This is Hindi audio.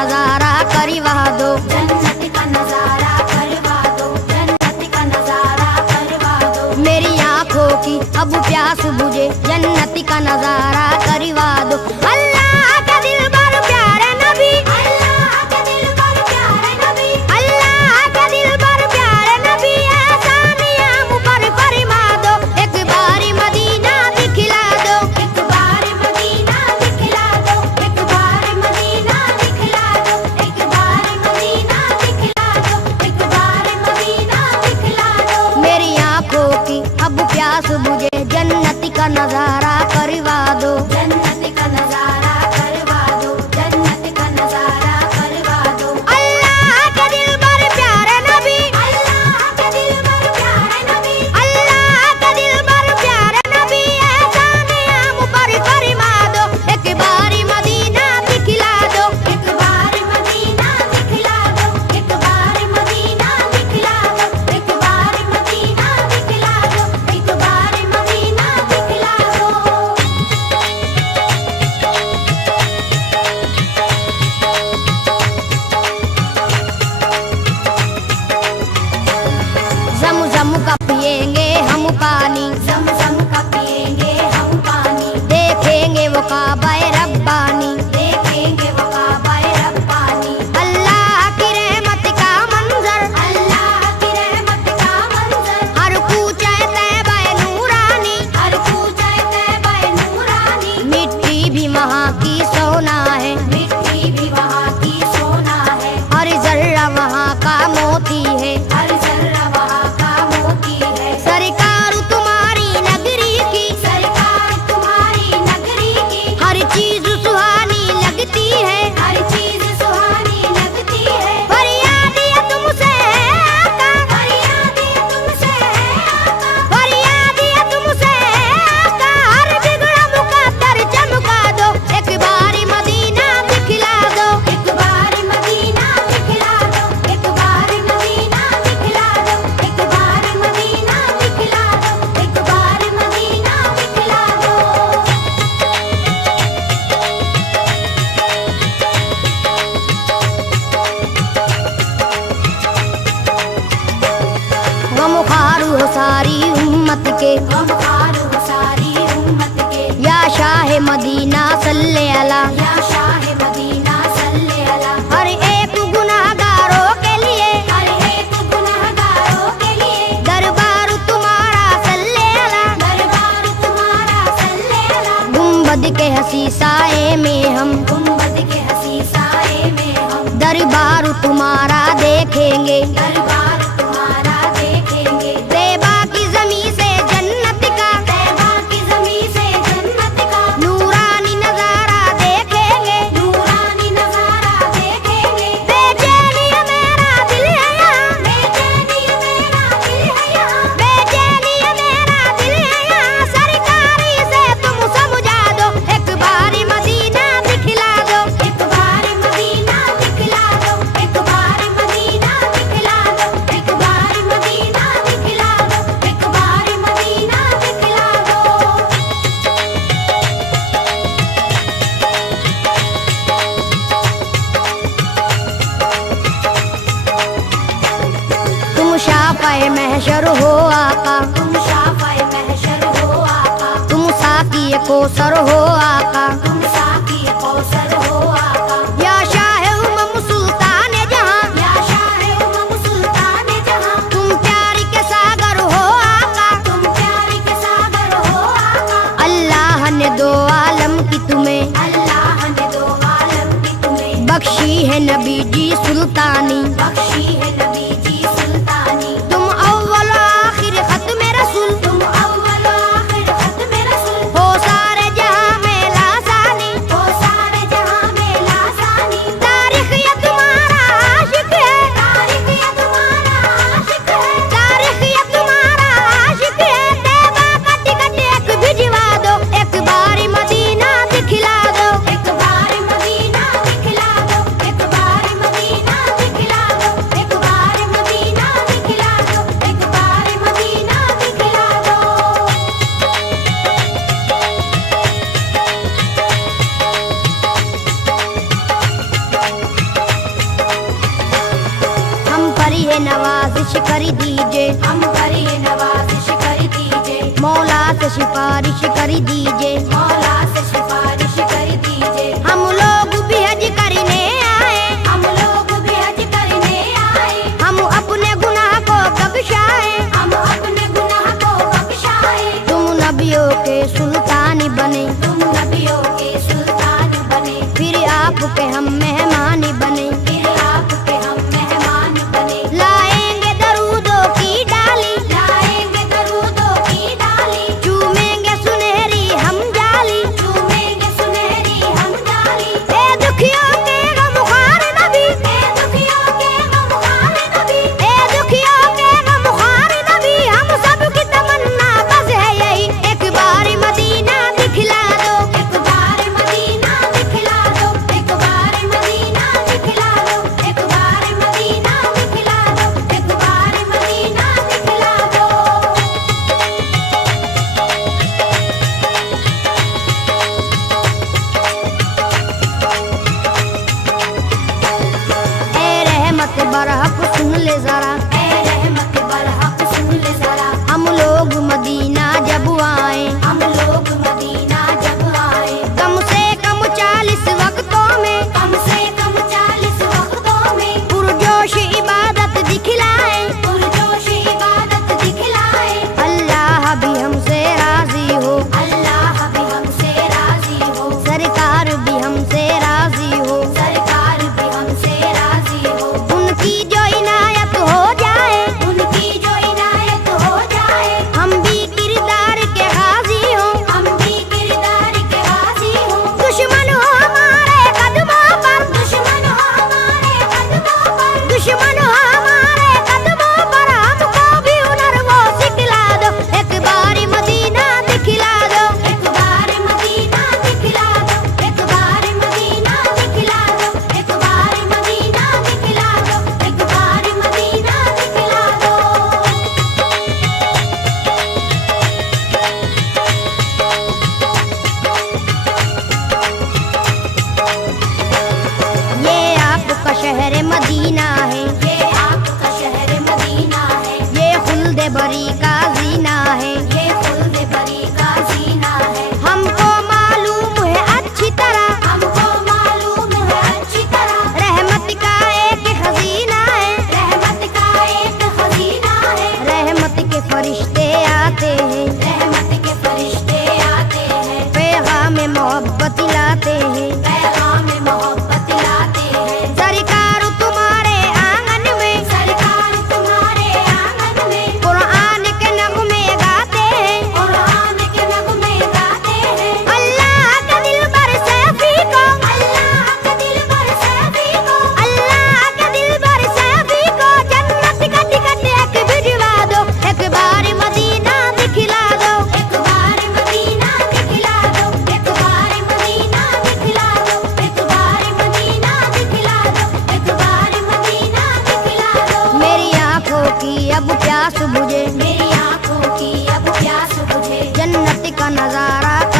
नजारा करवा दो, जन्नत का नजारा करवा दो, जन्नत का नजारा करवा दो। मेरी आंखों की अब प्यास बुझे, जन्नत का नजारा करवा दो। अल्लाह का दिल बर प्यारे नबी, अल्लाह का दिल पर प्यारे नबी, अल्लाह का दिल बर प्यारे नबी, ऐसा नियाम पर फरमा दो, एक बारी मदीना दिखला दो, एक बार मदीना दिखला दो, एक बार मदीना दिखला दो, एक बार मदीना दिखला दो, एक बार मदीना दिखला दो। मेरी आंखों की अब प्यास बुझे, जन्नत का नजारा करवा दो। जन्नत का नजारा करवा दो, जन्नत का नजारा करवा दो। अल्लाह का दिल बर प्यारे नबी, अल्लाह का दिल पर प्यारे नबी, अल्लाह का दिल बर प्यारे नबी, ऐसा नियाम पर फरमा दो, एक बारी मदीना दिखला दो। एक बार मदीना दिखला दो, एक बार मदीना दिखला दो, एक बार मदीना दिखला दो, एक बार मदीना दिखला दो। ज़म-ज़म का पिएंगे हम पानी, ज़म-ज़म का पिएंगे हम पानी, देखेंगे वो काबा रब्बानी, देखेंगे वो काबा रब्बानी। अल्लाह की रहमत का मंजर, अल्लाह की रहमत का मंजर, हर कूचे तैबा नूरानी, हर कूचे तैबा नूरानी। मिट्टी भी वहाँ की सोना है, मिट्टी भी वहाँ की सोना है, हर जर्रा वहाँ का मोती है। हर जर्रा वहाँ का मोती है। सरकार तुम्हारी नगरी की, सरकार तुम्हारी नगरी की, हर चीज सुहानी लगती है, हर चीज सुहानी लगती है। फरियाद ये तुमसे है आका, फरियाद ये तुमसे है आका, फरियाद ये तुमसे है आका, हर बिगड़ा मुकद्दर चमका दो, एक बारी मदीना दिखला दो। एक बार मदीना दिखला दो, एक बार मदीना दिखला दो, एक बार मदीना दिखला दो, एक बार मदीना दिखला दो। गमख्वार हो सारी उम्मत के, गमख्वार हो सारी उम्मत के, या शाह मदीना सल्ले अला, या शाह मदीना सल्ले अला। हर एक गुनाहगारों के लिए हर एक गुनहगारों के लिए दरबार तुम्हारा सल्ले अला। दरबार तुम्हारा सल्ले अला। गुंबद के हसी साए में हम, गुंबद के हसी साए में हम, दरबार तुम्हारा देखेंगे, दरबार तुम्हारा देखेंगे। तैबा की ज़मीं से जन्नत का, तैबा की ज़मीं से जन्नत का नूरानी नजारा देखेंगे। नूरानी नजारा देखेंगे। बेचैनी मेरा दिल है यहाँ, बेचैनी मेरा दिल है यहाँ, बेचैनी मेरा दिल है यहाँ, सरकारी से तुम समझा दो, एक बारी मदीना दिखला दो। एक बार मदीना दिखला दो, एक बार मदीना दिखला दो, एक बार मदीना दिखला दो, एक बार मदीना दिखला दो। तुम शाफ़ाए महशर हो आका, तुम शाफ़ाए महशर हो आका, तुम साक़ी कौसर हो आका, तुम साक़ी कौसर हो आका। या शाह उमम सुल्तान जहां, या शाह उमम सुल्तान जहां, तुम प्यार के सागर हो आका। तुम प्यार के सागर हो आका। अल्लाह ने दो आलम की तुम्हें, अल्लाह ने दो आलम की तुम्हें बख्शी है नबी जी सुल्तानी, बख्शी है नबी जी सुल्तानी। तुम अव्वल आखिर खत्म रसूल, तुम अव्वल आखिर खत्म रसूल, हो सारे जहां में लासानी, हो सारे जहां में लासानी। तारीख ये तुम्हारा आशिक है, तारीख ये तुम्हारा आशिक है, तारीख ये तुम्हारा आशिक है, तैबा का टिकट एक भिजवा दो, एक बारी मदीना दिखला दो। एक बार मदीना दिखला दो, एक बार मदीना दिखला दो, एक बार सिफारिश कर दीजिए, हम पर ये नवाजिश कर दीजिए, मौला से सिफारिश कर दीजिए। मौला से सिफारिश कर दीजिए। हम लोग भी हज करने आए, हम लोग भी हज करने आए, हम अपने गुनाह को बख्शाए। हम अपने गुनाह को बख्शाए। तुम नबियों के सुल्तान बने, तुम नबियों के सुल्तान बने, फिर आपके हम मेहमान बने। फिर आपके हम मेहमान बने। लाएंगे दरूदों की डाली, लाएंगे दरूदों की डाली, चूमेंगे सुनहरी हम जाली। चूमेंगे सुनहरी हम डाली। ए दुखियों के गमख्वार नबी, ए दुखियों के गमख्वार नबी, ए दुखियों के गमख्वार नबी, हम सबकी तमन्ना बस है यही, एक बार मदीना दिखला दो। एक बार मदीना दिखला दो, एक बार मदीना दिखला दो, एक बार मदीना दिखला दो, एक बार मदीना दिखला दो। ए रहमत बरहक सुन ले जरा, ऐ रहमत बरहक सुन ले जरा, हम लोग मदीना जब आए, हम लोग मदीना जब आए, कम से कम 40 वक्तों में कम से कम 40 वक्तों में पुरजोश इबादत दिखलाए। पुरजोश इबादत दिखलाए। अल्लाह भी हमसे राजी हो, अल्लाह भी हमसे राजी हो, सरकार भी हमसे राजी हो। सरकार भी हमसे राजी हो, उनकी जो इनायत हो जाए, उनकी जो इनायत हो जाए, हम भी किरदार के गाजी हो। हम भी किरदार के गाजी हो। दुश्मन हो हमारे कदमों पर, दुश्मन हो हमारे कदमों पर, दुश्मन हो हमारे कदमों पर, हमको भी हुनर वो सिखला दो। एक बार मदीना दिखला दो, एक बार मदीना दिखला दो, एक बार मदीना दिखला दो, एक बार मदीना दिखला दो, एक बार मदीना दिखला दो। ये आपका शहर मदीना है, ये आपका शहर मदीना है, ये खुल्द बरी का जीना है। ये खुल्द बरी का जीना है। हमको मालूम है अच्छी तरह, हमको मालूम है अच्छी तरह, रहमत का एक खजीना है। रहमत का एक खजीना है। रहमत के फरिश्ते आते हैं, रहमत के फरिश्ते आते हैं, पैगाम मोहब्बत लाते हैं। पैगाम मोहब्बत लाते हैं। सरकार तुम्हारे आंगन में, सरकार तुम्हारे आंगन में कुरान के नगमे गाते हैं। कुरान के नगमे गाते हैं। अल्लाह के दिल पर सैफी को, अल्लाह के दिल पर सैफी को, अल्लाह के दिल पर सैफी को जन्नत का टिकट एक भिजवा दो। एक बार मदीना दिखला दो, एक बार मदीना दिखला दो, एक बार मदीना दिखला दो, एक बार मदीना दिखला दो, एक बार मदीना दिखला दो। मेरी आंखों की अब प्यास बुझे, मेरी आंखों की अब प्यास बुझे, जन्नत का नजारा